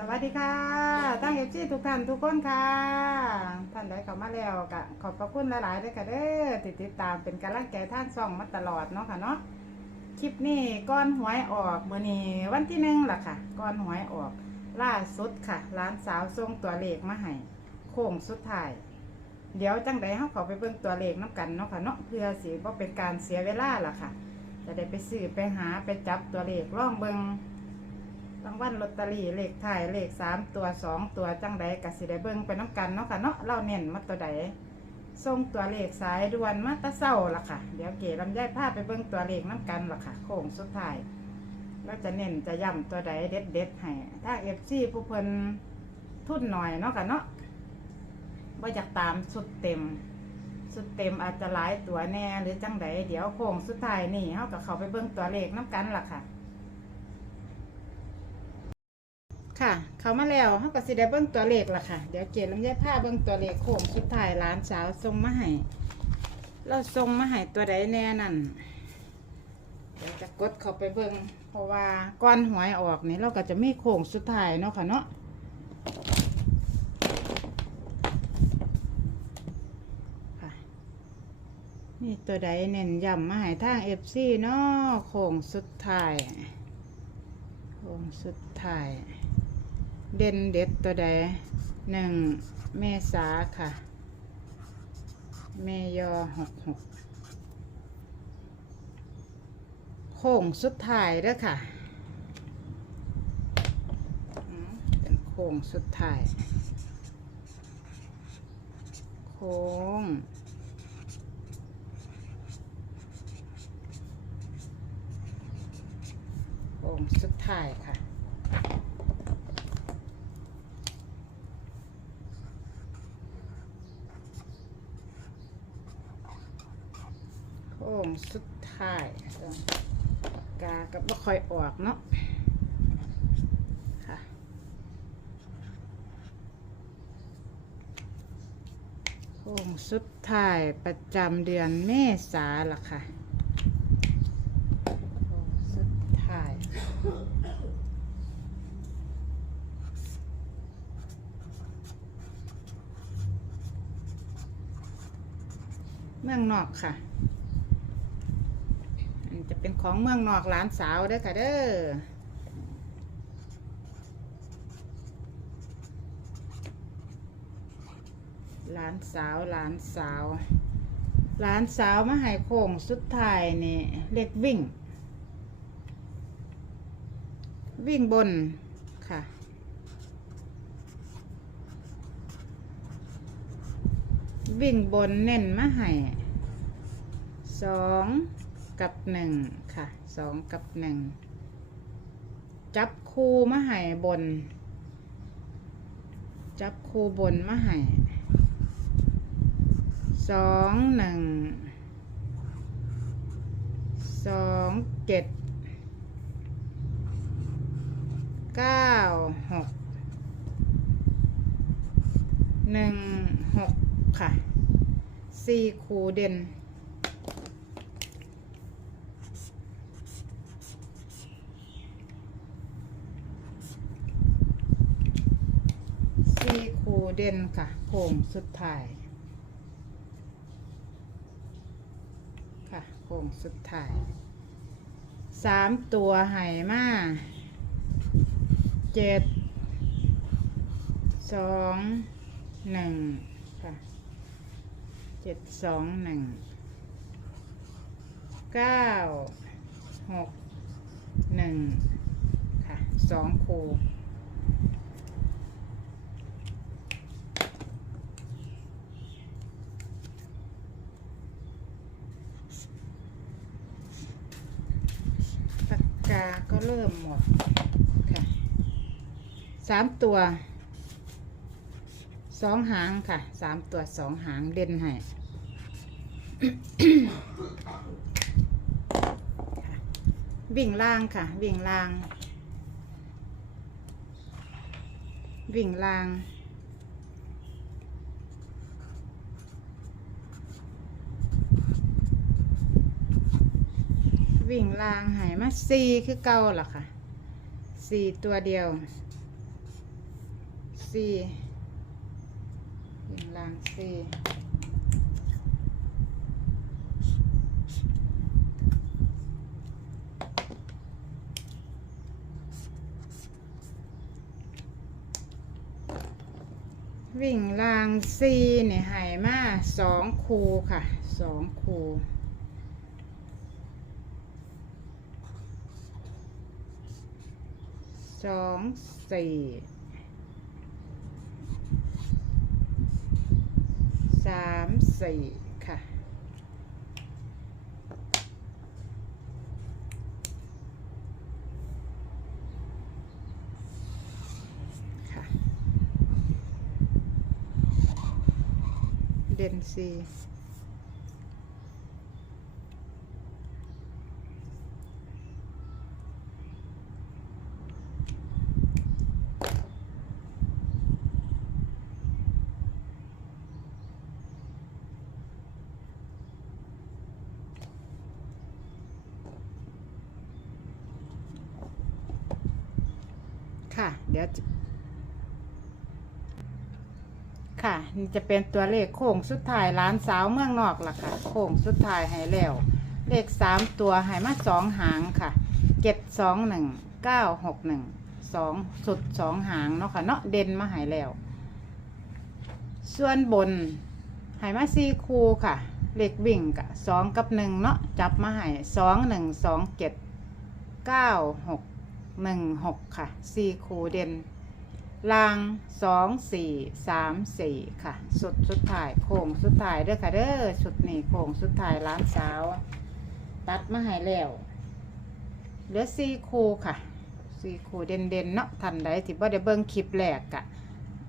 สวัสดีค่ะตั้งเอฟซีทุกท่านทุกคนค่ะ ท่านใดเข้ามาแล้วก็ขอบพระคุณหลายๆด้วยค่ะเด้อติดติดตามเป็นกำลังใจทางช่องมาตลอดเนาะค่ะเนาะคลิปนี้ก้อนหวยออกเมื่อนี้วันที่หนึ่งล่ะค่ะก้อนหวยออกล่าสุดค่ะร้านสาวส่งตัวเลขมาให้โค้งสุดท้าย เดี๋ยวจังใดเฮาเขาไปเบิ่งตัวเลขน้กันเนาะค่ะเนาะเพื่อสิบ่เป็นการเสียเวลาล่ะค่ะ จะได้ไปซื้อไปหาไปจับตัวเลขล่องเบิง รางวัลลอตเตอรี่เลขถ่ายเลขสามตัวสองตัวจังใดกสิได้เบิ้งไปน้ำกันเนาะค่ะเนาะเราเน้นมาตัวใดส่งตัวเลขสายด่วนมาตะเศร้าล่ะค่ะ เดี๋ยวเก๋ลำไยพาไปเบิ้งตัวเลขน้ำกันล่ะค่ะ โค้งสุดท้ายเราจะเน้นจะย้ำตัวใดเด็ดเด็ดให้ถ้าเอฟซีผู้เพิ่นทุนหน่อยเนาะค่ะเนาะว่าอยากตามสุดเต็ม สุดเต็มอาจจะหลายตัวแน่หรือจังใดเดี๋ยวโค้งสุดท้ายนี่เขากับเขาไปเบิ่งตัวเลขน้ำกันล่ะค่ะ ค่ะ เขามาแล้วเขาก็สิได้เบิ่งตัวเลขละค่ะ เดี๋ยวเจลำไยผ้าเบิ่งตัวเลขโค้งสุดท้ายหลานสาวส่งมาให้เราส่งมาให้ตัวใดแน่นั่นเดี๋ยวจะกดเข้าไปเบิ่งเพราะว่าก้อนหวยออกนี่เราก็จะมีโค้งสุดท้ายเนาะค่ะเนาะนี่ตัวใดเน้นย้ำมาให้ทางเอฟซีเนาะโค้งสุดท้ายโค้งสุดท้าย เด่นเด็ดตัวใดหนึ่งเมษาค่ะเมยอหกหกโค้งสุดท้ายเด้อค่ะเป็นโค้งสุดท้าย โค้งโค้งสุดท้ายค่ะ โค้งสุดท้ายเอิ่มปา กกากับบ่ค่อยออกเนาะค่ะโค้งสุดท้ายประจำเดือนเมษาล่ะค่ะโค้งสุดท้ายเมืองนอกค่ะ ของเมืองนอกหลานสาวเด้อค่ะเด้อหลานสาวหลานสาวหลานสาวมาให้โค้งสุดท้ายนี่เล็กวิ่ง วิ่งบนค่ะ วิ่งบนเน้นมาให้สองกับหนึ่ง ค่ะสองกับหนึ่งจับคู่มาให้บน จับคู่บนมาให้สองหนึ่งสองเจ็ดเก้าหกหนึ่งหกค่ะสี่คูเด่นสี่คู เด่นค่ะโค้งสุดท้ายค่ะโค้งสุดท้ายสามตัวไห่มาเจ็ดสองหนึ่งค่ะเจ็ดสองหนึ่งเก้าหกหนึ่งค่ะสองคู กาก็เริ่มหมดค่ะสามตัวสองหางค่ะสามตัวสองหางเด่นให้วิ่งล่างค่ะ วิ่งล่าง วิ่งล่าง วิ่งลางหายมาสี่คือเก่าล่ะค่ะสี่ตัวเดียวสี่วิ่งลางสี่วิ่งลางสี่เนี่ยหายมาสองคูค่ะสองคู สองสี่สามสี่ค่ะค่ะเด่นสี่ ค่ะ เดี๋ยว ค่ะ นี่จะเป็นตัวเลขโค้งสุดท้ายร้านสาวเมืองนอกล่ะค่ะ โค้งสุดท้ายให้แล้ว เลขสามตัวให้มาสองหางค่ะเจ็ดสองหนึ่งเก้าหกหนึ่งสองสุดสองหางเนาะค่ะเนาะเด่นมาให้แล้ว ส่วนบนให้มาสี่คูค่ะ เลขวิ่งกะสองกับหนึ่งเนาะจับมาให้สองหนึ่งสองเจ็ดเก้าหก หนึ่งหกค่ะสี่คูเด่นลางสองสี่สามสี่ค่ะ สุดสุดท้ายโค้งสุดท้ายเด้อค่ะเด้อสุดนี่โค้งสุดท้ายร้านสาว ตัดมาให้แล้วเหลือสี่คูค่ะสี่คูเด่นเด่นเนาะทันใดที่บ่ได้เบิ่งคลิปแรกกะ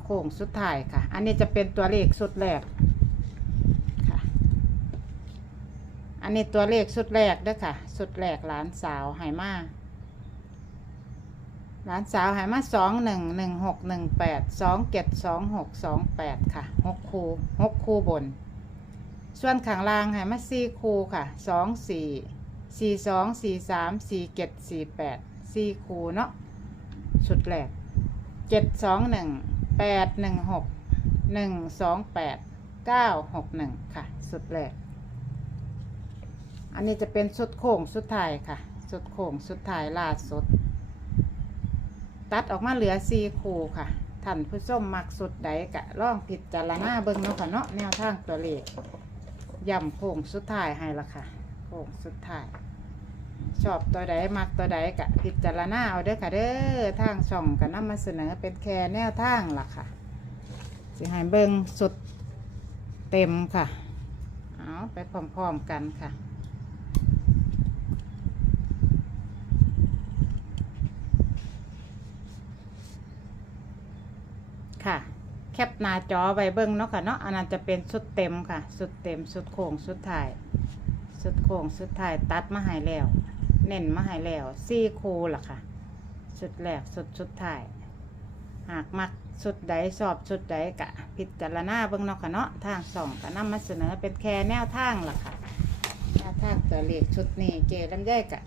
โค้งสุดท้ายค่ะ อันนี้จะเป็นตัวเลขสุดแรกค่ะ อันนี้ตัวเลขสุดแรกเด้อค่ะ สุดแรกหลานสาวไหมา หลานสาวไหมาสองหนึ่งหนึ่งหกหนึ่งแปดสองเจ็ดสองหกสองแปดค่ะหกคูหกคูบน ส่วนข้างล่างให้มาสี่คูค่ะสองสี่สี่สองสี่สามสี่เจ็ดสี่แปดสี่คูเนาะสุดแรกเจ็ดสองหนึ่งแปดหนึ่งหกหนึ่งสองแปดเก้าหกหนึ่งค่ะ สุดแรกอันนี้จะเป็นสุดโค้งสุดท้ายค่ะ สุดโค้งสุดท้ายล่าสุด ตัดออกมาเหลือสี่คูค่ะท่านผู้ชมมักสุดใดกะล่องผิดจารณาเบิ่งเนาะค่ะเนาะแนวทางตัวเลขย่ำโค้งสุดท้ายให้ละค่ะโค้งสุดท้าย ชอบตัวใดมักตัวใดกะพิดจารณาเอาเด้อค่ะเด้อทางช่องก็นำมาเสนอเป็นแค่แนวทางละค่ะสิให้เบิ่งสุดเต็มค่ะเอาไปพร้อมๆกันค่ะ แคป หน้าจอไว้เบิ้งเนาะค่ะเนาะอันนั้นจะเป็นสุดเต็มค่ะ สุดเต็มสุดโค้งสุดท้าย สุดโค้งสุดท้ายตัดมาให้แล้ว เน้นมาให้แล้วซี่คูล่ะค่ะ สุดแรกสุดสุดท้าย หากมักสุดใดสอบสุดใดกะ พิจารณาเบิ้งเนาะค่ะเนาะทางสองก็นำมาเสนอเป็นแค่แนวทางล่ะค่ะแนวทางตัวเลขชุดนี้เกลังได้กะ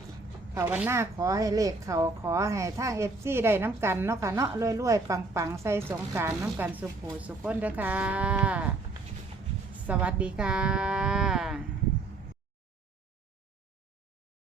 ภาวนาขอให้เลขเขาขอให้ทาเอฟซีได้น้ำกันเนาะค่ะเนาะรวยๆ ปังๆ ใส่สงกรารน้ำกันสุขูสุขคนเด้อค่ะ สวัสดีค่ะ